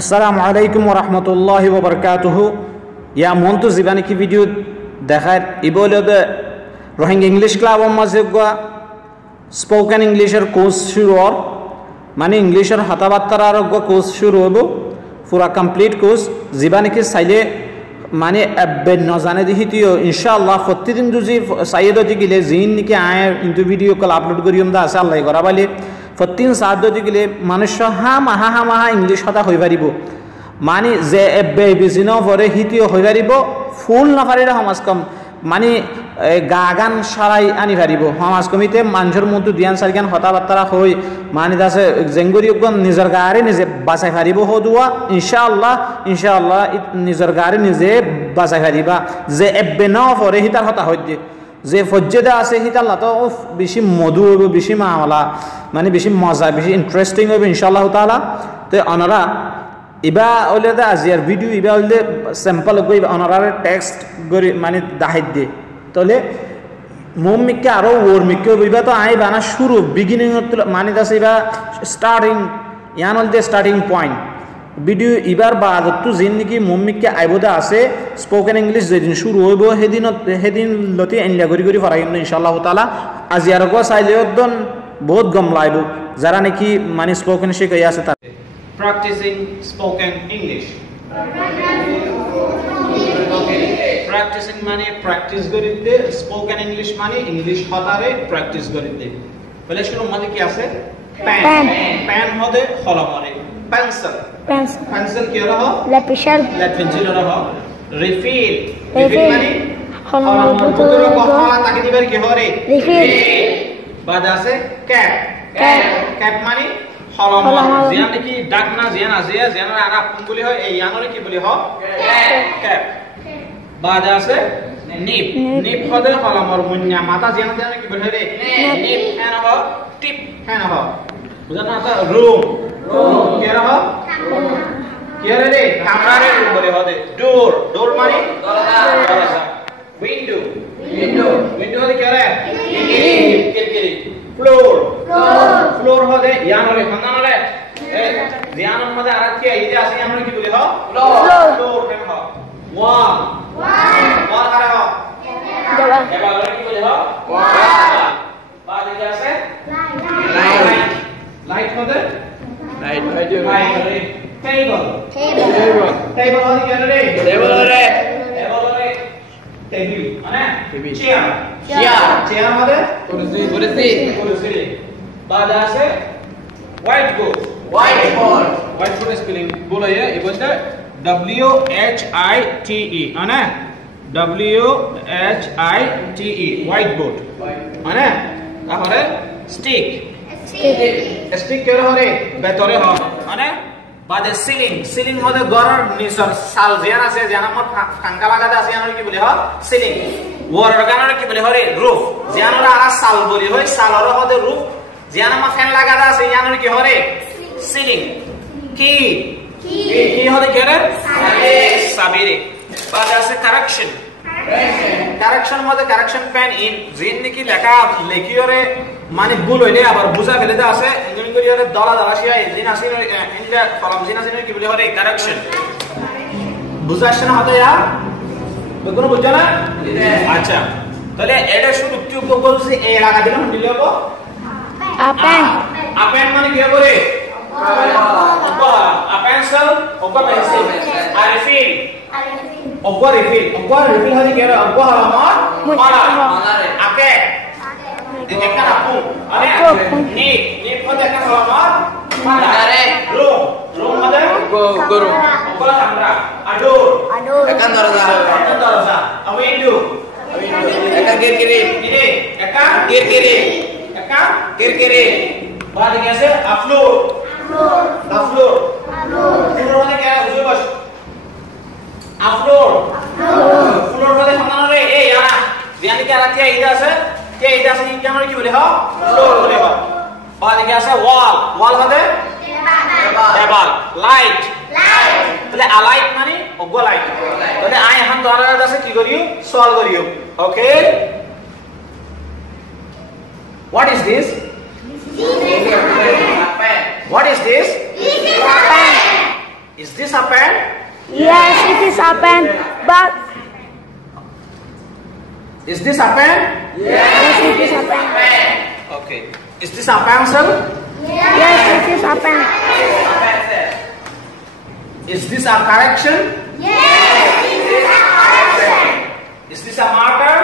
আসসালামু আলাইকুম ওয়া রাহমাতুল্লাহি ওয়া বারাকাতুহু। ইয়া মন তো জীবানি কি ভিডিও দেখার ইবলদে রোহিঙ্গা ইংলিশ ক্লাব মাঝে স্পোকেন ইংলিশের কোর্স শুরু হওয়ার মানে ইংলিশের হাতাবার্তার আর কোর্স শুরু হবো পুরা কমপ্লিট কোর্স জীবানি কি চাইলে মানে ন জানে দিহিতিও ইনশাআল্লাহ প্রতিদিন যদি সাইয়েদতি গেলে জিন নাকি আয় ইন্টু ভিডিও কল আপলোড করিম দা আছে আল্লাহ করা বলে প্রতিদিন সাহায্য গেলে মানুষ মাহা ইংলিশ কথা হয়ে পারিব মানে যে বেজিন পরে হিতিও হয়ে পারিব ফুল নাপারিলে সমাজ কম মানে গা গান সারাই আনি পারিব সমাজ কমিতে মানুষের মধ্যে ধ্যান সারিগান কথাবার্তা হই মানে আছে জেঙ্গুরি নিজের গাড়ি নিজে বাঁচাই পারিব হদুয়া ইনশাআল্লাহ নিজের গাড়ি নিজে বাঁচাই পারিবা যে এব্বে ন পরে হিতার হতা হইতে যে ফজ্জেদা আছে হিতাল্লা তো বেশি মধু হইব বেশি মামলা মানে বেশি মজা বেশি ইন্টারেস্টিং হইব ইনশাআল্লাহ তাআলা। তো অনারা ইবা হইলে আজিয়ার ভিডিও ইবা হইলে স্যাম্পল গই অনারার টেক্সট গরি মানে দাহিত দিয়ে তাহলে মোম মিকে আরো ওর মিকে ইবা তো আই বানা শুরু বিগিনিং মানে আছে ইবা স্টার্টিং ইয়ান হল স্টার্টিং পয়েন্ট ভিডিও ইবার বাদ তো যেন নাকি মম্মিকে আইবদা আছে স্পোকেন ইংলিশ যেদিন শুরু হইব সেদিন লতি এনলা করি ফরাইম ইনশাআল্লাহ তাআলা আজি আর গো চাইলে একদম বহুত গম লাইব যারা নাকি মানে স্পোকেন শিখাই আছে তার প্র্যাকটিসিং স্পোকেন ইংলিশ প্র্যাকটিসিং মানে প্র্যাকটিস করিতে স্পোকেন ইংলিশ মানে ইংলিশ হতারে প্র্যাকটিস করিতে বলে শুনো মানে কি আছে পেন হদে কলমরে पेंसिल क्या रहा लेड पेंसिल रहा रिफिल माने कलम पुतुरो कहाला ताकि दिबार কি হরে রিফিল বাদ আছে ক্যাপ মানে কলম জিয়া নাকি ডাক না জিয়া না জিয়া না আর কোন বলি হয় এই ইয়ানরে কি বলি হয় ক্যাপ বাদ আছে নিপ হদে কলমর মুন্না মাথা জিয়া না কি বলি হয় নিপ হ্যাঁ না টিপ হ্যাঁ না বুঝা না রুম क्या रहा क्या रे कमरे रूम बोले होते डोर माने दरवाजा विंडो होते क्या रे खिड़की फ्लोर होते यान रे खंदान रे ध्यान मध्ये आरात की इथे असे यान की बोले हो फ्लोर के हो वॉल करे हो देवाल की बोले हो बाद इथे असे लाइट होते टेबल होती क्या रे टेबल माने चेयर माने कुर्सी बाद আছে व्हाइट बोर्ड स्पेलिंग बोलो ये বলতে WHITE মানে WHITE হোয়াইট বোর্ড মানে তারপরে স্টিক কেন হরে বেতরে হ মানে বাদে সিলিং হদে গরর নিচর সাল জিয়ান আছে জিয়ান আমার ফাঙ্কা লাগাতে আছে জানো কি বলি হ সিলিং ওয়ার গানর কি বলি হরে রুফ জিয়ানরা আর সাল বলি হয় সালর হদে রুফ জিয়ান আমার ফ্যান লাগাতে আছে জানো কি হরে সিলিং কি হদে কি রে সাবিরে বাদে আছে কারেকশন মধ্যে কারেকশন পেন ইন জিন নাকি লেখা লেখিওরে মানে ভুল হইলে আবার বুঝা ফেলে দা আছে ইংলিশ করিওরে দলা শিয়া জিন আছে ইনলা কলম জিন আছে কি বলে হরে কারেকশন বুঝাছ না হতে यार কোনো বুঝা না আচ্ছা তাহলে এটা শুধু কি বলছি এ লাগা দিলাম দিলেও আপেন মানে কি করে পেন্সিল রিফিল হদি কি রে আমার আকে দেখেন আপু আরে নিপ হদে কেন আমার আরে রুম হদে গরু ওপলা আমরা আডোর একান দরজা উইন্ডো একা কিরকিরি বাদ গেছে ফ্লোর মানে কি বুঝে বস ফ্লোর মানে সমান রে এই আ জিয়ানি কি রাখি এইটা আছে কি আমরা কি বলি হ ফ্লোর বলে হ বাদ গেছে ওয়াল হবে দেওয়াল লাইট তাহলে আলাইট মানে অগো লাইট তাহলে আই এখন ধরা আছে কি করিও সলভ করিও ওকে what is this What is this? This is a pen. Is this a pen? Yes, it is a pen. But Is this a pen? yes, it is a pen. Okay. Is this a pencil? Yes, it is a pen. Is this a correction? Is this a marker?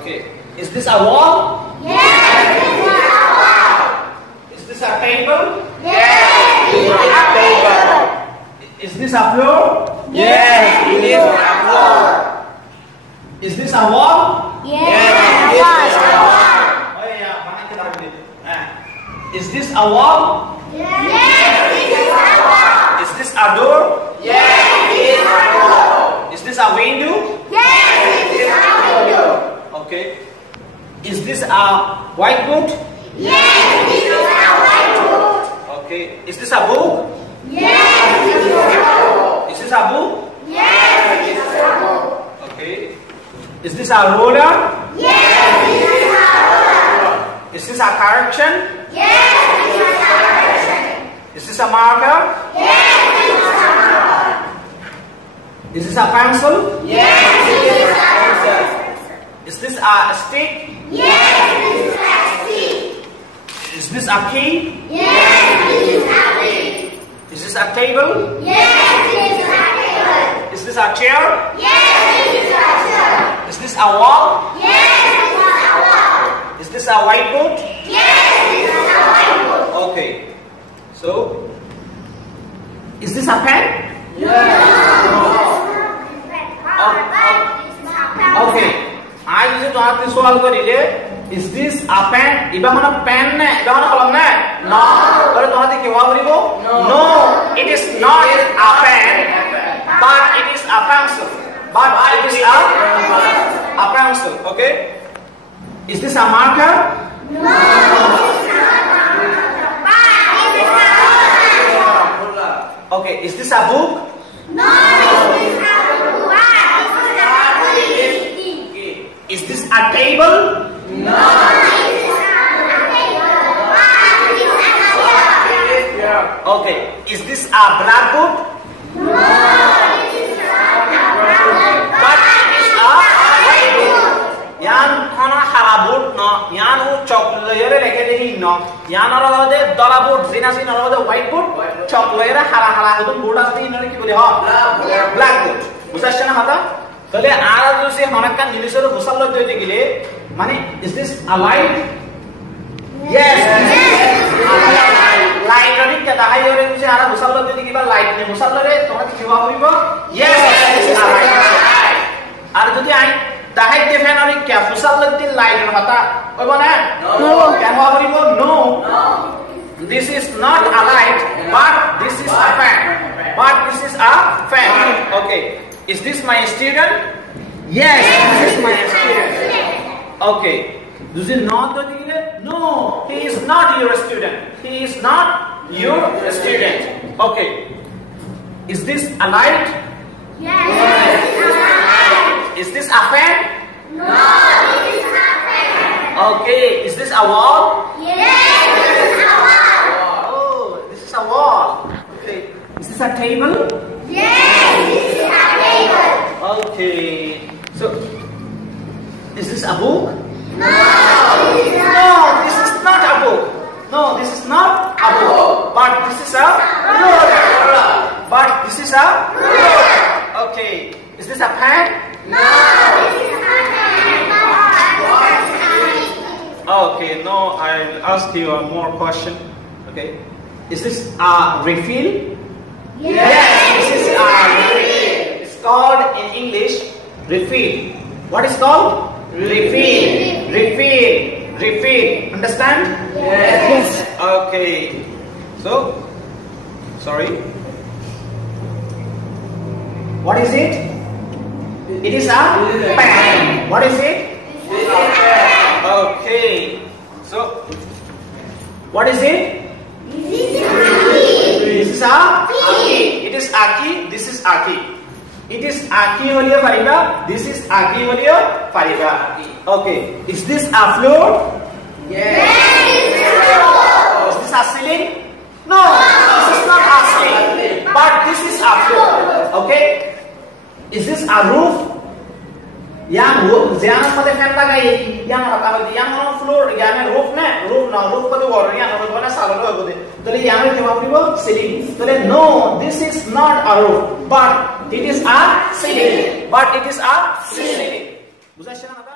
Okay. Is this a wall? Is this a table? Is this a floor? Yes, it is a floor. Is this a wall? Yes, it is a wall. Oh yeah, mana kita ambil. Is this a wall? Is this a door? Yes, it is a door. Is this a window? It is a window. Okay. Is this a whiteboard? Okay. Is this a book? Is this a book? Okay. Is this a ruler? Is this a correction? Is this a marker? Is this a pencil? Is this a stick? Is this a key? Is this a table? Is this a chair? Is this a wall? Is this a whiteboard? Okay. So, is this a pen? Okay. I just want to solve it. Is this a pen? Iba mana pen ne? Iba mana kalam ne? No. Kalau tuh nanti kewa beribu? No. It is not a pen, but it is a pencil. But it is a pencil. Okay. Is this a marker? Okay. Is this a book? Is this a table? Okay. Is this a blackboard? But it is a whiteboard. Yan hana harabut no. Yan u chocolate leke dehi no. Yan ara de dollarboard. Zina ara de whiteboard. Chocolate hara itu board asli ini ki bole ha. Blackboard. Busasya na hata. তাহলে আর যদি হনাকান জিনিসের গোসাল লইতে গেলে মানে is this a light yes light রে কি দেখাই হরে যে আর গোসাল লইতে কিবা লাইট নে গোসাল রে তোমরা কি জবাব হইব ইয়েস আর যদি আই দেখাই দে ফেন আর কি গোসাল লইতে লাইট এর কথা হইব না নো কেন হইব no this is not a light but this is a fan okay. Is this my student? Yes, this is my student. Okay. Does it not do it? No, he is not your student. He is not your student. Okay. Is this a light? Yes. Is this a fan? No, it is not pen. Okay. Is this a wall? Yes, it is a wall. Oh, this is a wall. Okay. Is this a table? Yes, it is a table. Okay. So, is this a book? No, it is No, this is not a book. No, this is not a book. But this is a ruler. But this is a ruler. Okay. Is this a pen? No, it is not pen. Okay. No, I'll ask you one more question. Okay. Is this a refill? Yes, This is a refill. It's called in English refill. What is called? Refill. Refill. Understand? Yes. Okay. So, sorry. What is it? It is a pen. What is it? Okay. So, what is it? This is a key. It is a key. This is a key. It is a key holia pariba. This is a key holia pariba. Okay. Is this a floor? Yes. Is this a ceiling? No. This is Okay? Is this a roof? Yang jangan pada fan lagai yang floor yang roof na roof pada wall yang mana salah loh bude. Jadi yang itu apa ibu? Ceiling. Jadi no, this is not a roof, but it is a ceiling. But it is a ceiling. Bukan siapa?